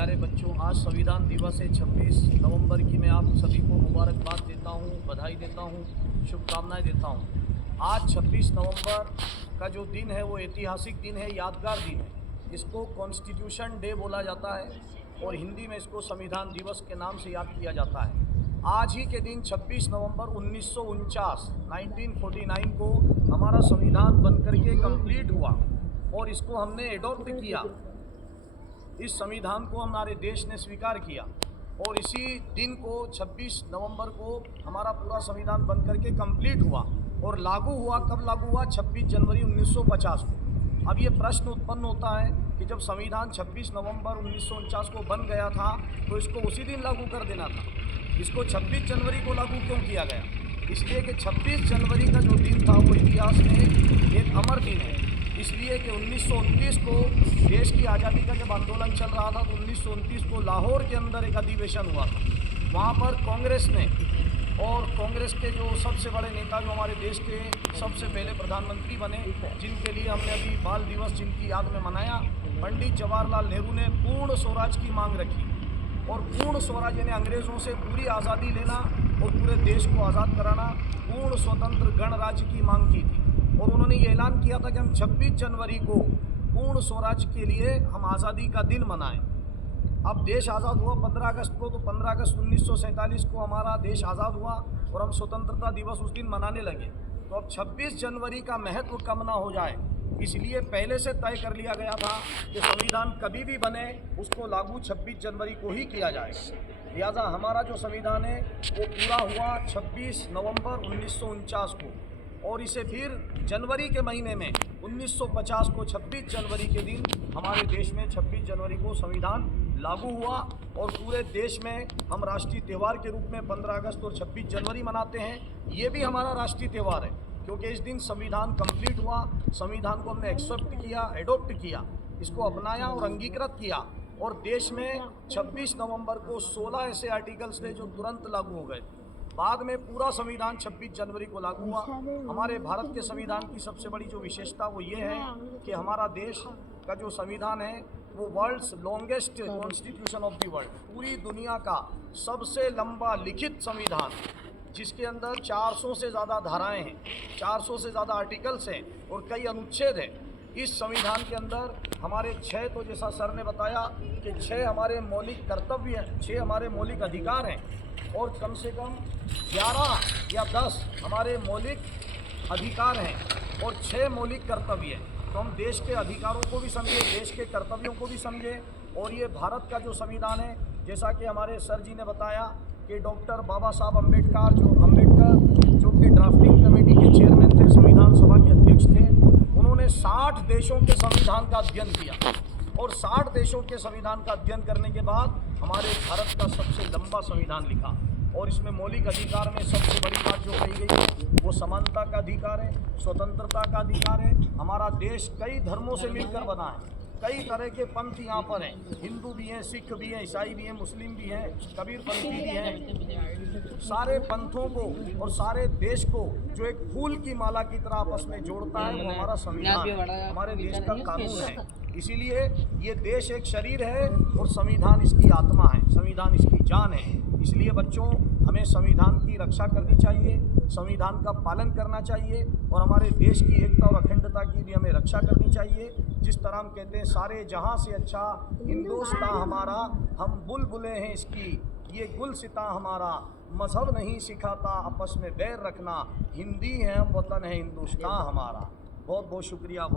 प्यारे बच्चों, आज संविधान दिवस है 26 नवंबर की। मैं आप सभी को मुबारकबाद देता हूँ, बधाई देता हूँ, शुभकामनाएं देता हूँ। आज 26 नवंबर का जो दिन है वो ऐतिहासिक दिन है, यादगार दिन है। इसको कॉन्स्टिट्यूशन डे बोला जाता है और हिंदी में इसको संविधान दिवस के नाम से याद किया जाता है। आज ही के दिन 26 नवंबर 1949 को हमारा संविधान बनकर के कंप्लीट हुआ और इसको हमने एडॉप्ट किया। इस संविधान को हमारे देश ने स्वीकार किया और इसी दिन को 26 नवंबर को हमारा पूरा संविधान बनकर के कंप्लीट हुआ और लागू हुआ। कब लागू हुआ? 26 जनवरी 1950 को। अब ये प्रश्न उत्पन्न होता है कि जब संविधान 26 नवंबर 1949 को बन गया था तो इसको उसी दिन लागू कर देना था। इसको 26 जनवरी को लागू क्यों किया गया? इसलिए कि 26 जनवरी का जो दिन था वो इतिहास में एक अमर दिन है। इसलिए कि 1929 को देश की आज़ादी का जब आंदोलन चल रहा था तो 1929 को लाहौर के अंदर एक अधिवेशन हुआ था। वहाँ पर कांग्रेस ने और कांग्रेस के जो सबसे बड़े नेता, जो हमारे देश के सबसे पहले प्रधानमंत्री बने, जिनके लिए हमने अभी बाल दिवस जिनकी याद में मनाया, पंडित जवाहरलाल नेहरू ने पूर्ण स्वराज की मांग रखी। और पूर्ण स्वराज यानी अंग्रेज़ों से पूरी आज़ादी लेना और पूरे देश को आज़ाद कराना, पूर्ण स्वतंत्र गणराज्य की मांग की थी। और उन्होंने ये ऐलान किया था कि हम 26 जनवरी को पूर्ण स्वराज के लिए हम आज़ादी का दिन मनाएं। अब देश आज़ाद हुआ 15 अगस्त को, तो 15 अगस्त 1947 को हमारा देश आज़ाद हुआ और हम स्वतंत्रता दिवस उस दिन मनाने लगे। तो अब 26 जनवरी का महत्व कम ना हो जाए, इसलिए पहले से तय कर लिया गया था कि संविधान कभी भी बने उसको लागू 26 जनवरी को ही किया जाएगा। लिहाजा हमारा जो संविधान है वो पूरा हुआ 26 नवंबर 1949 को और इसे फिर जनवरी के महीने में 1950 को 26 जनवरी के दिन हमारे देश में 26 जनवरी को संविधान लागू हुआ और पूरे देश में हम राष्ट्रीय त्यौहार के रूप में 15 अगस्त और 26 जनवरी मनाते हैं। ये भी हमारा राष्ट्रीय त्यौहार है क्योंकि इस दिन संविधान कंप्लीट हुआ। संविधान को हमने एक्सेप्ट किया, एडॉप्ट किया, इसको अपनाया और अंगीकृत किया और देश में 26 नवंबर को 16 ऐसे आर्टिकल्स थे जो तुरंत लागू हो गए। बाद में पूरा संविधान 26 जनवरी को लागू हुआ। हमारे भारत के संविधान की सबसे बड़ी जो विशेषता वो ये है कि हमारा देश का जो संविधान है वो world's longest constitution of the world, पूरी दुनिया का सबसे लंबा लिखित संविधान, जिसके अंदर 400 से ज़्यादा धाराएं हैं, 400 से ज़्यादा आर्टिकल्स हैं और कई अनुच्छेद हैं। इस संविधान के अंदर हमारे 6, तो जैसा सर ने बताया कि 6 हमारे मौलिक कर्तव्य हैं, 6 हमारे मौलिक अधिकार हैं और कम से कम 11 या 10 हमारे मौलिक अधिकार हैं और 6 मौलिक कर्तव्य हैं। तो हम देश के अधिकारों को भी समझें, देश के कर्तव्यों को भी समझें। और ये भारत का जो संविधान है, जैसा कि हमारे सर जी ने बताया कि डॉक्टर बाबा साहब अम्बेडकर जो कि ड्राफ्टिंग कमेटी के चेयरमैन थे, संविधान सभा के अध्यक्ष थे, उन्होंने 60 देशों के संविधान का अध्ययन किया और 60 देशों के संविधान का अध्ययन करने के बाद हमारे भारत का सबसे लंबा संविधान लिखा। और इसमें मौलिक अधिकार में सबसे बड़ी बात जो कही गई वो समानता का अधिकार है, स्वतंत्रता का अधिकार है। हमारा देश कई धर्मों से मिलकर बना है, कई तरह के पंथ यहाँ पर हैं, हिंदू भी हैं, सिख भी हैं, ईसाई भी हैं, मुस्लिम भी हैं, कबीरपंथी भी हैं। सारे पंथों को और सारे देश को जो एक फूल की माला की तरह आपस में जोड़ता है वो हमारा संविधान है, हमारे देश का कानून है। इसीलिए ये देश एक शरीर है और संविधान इसकी आत्मा है, संविधान इसकी जान है। इसलिए बच्चों, हमें संविधान की रक्षा करनी चाहिए, संविधान का पालन करना चाहिए और हमारे देश की एकता और अखंडता की भी हमें रक्षा करनी चाहिए। जिस तरह हम कहते हैं सारे जहां से अच्छा हिंदुस्तान हमारा, हम बुलबुलें हैं इसकी, ये गुलसिता हमारा, मजहब नहीं सिखाता आपस में बैर रखना, हिंदी है हम, वतन है हिंदुस्तान हमारा। बहुत बहुत शुक्रिया।